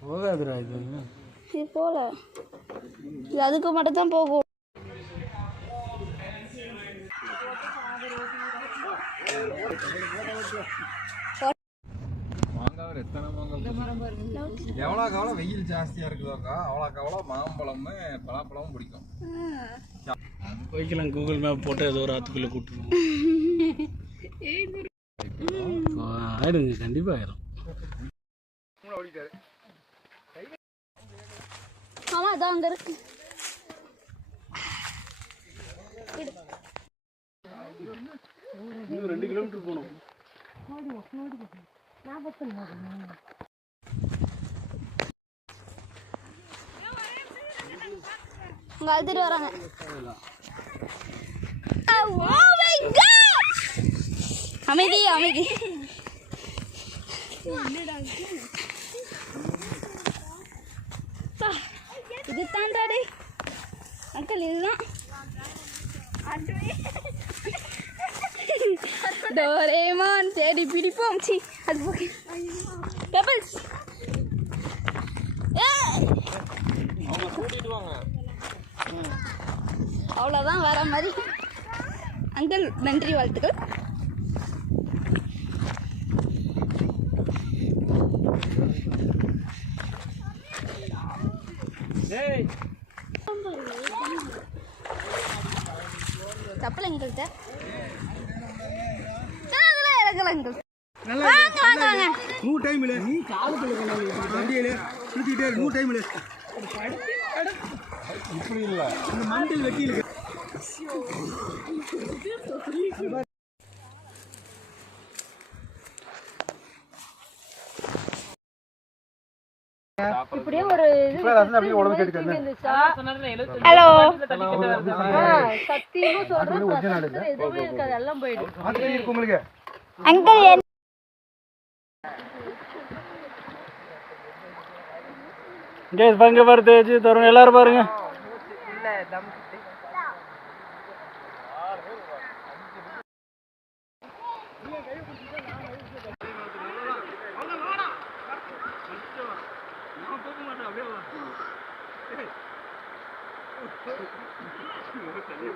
போகாதுடா இது போல இது அதுக்கு மட்டும் தான் போகும். எவ்வளோக்கு எவ்வளோ வெயில் ஜாஸ்தியாக இருக்குதோக்கா அவ்வளோக்கு எவ்வளோ மாம்பழமும் பலாப்பழமும் பிடிக்கும். போய்க்கலாம் கூகுள் மேப் போட்டு ஏதோ ஒரு ஆற்றுக்குள்ளே கூப்பிட்டுருவோம். ஆயிடுங்க, கண்டிப்பாக ஆயிரும். ஆமாம் அதான் அங்கே இருக்கு. இன்னும் 2 கிலோமீட்டர் போகணும். அங்கே அழுதுட்டு வராங்க. அமைதி அமைதி. இது தாண்டாடே அங்கிள், இதுதான் டோரேமான் தேடி பிடிப்போம். சி அது போக கபிள்ஸ் அவ்வளோதான் வர மாதிரி. அங்கிள் நன்றி வாழ்த்துக்கள். தப்பல எங்கள்கிட்ட இறங்கல. இப்படி இல்லை மண்டில் வெட்டியில் இப்படியே ஒரு ஹலோ சத்தியமா சொல்றேன், எதுவுமே இருக்காது, எல்லாம் போயிடும். உங்களுக்கு அங்கிள் பாருங்க, பாரு தரும் எல்லாரும் பாருங்க. அப்படியே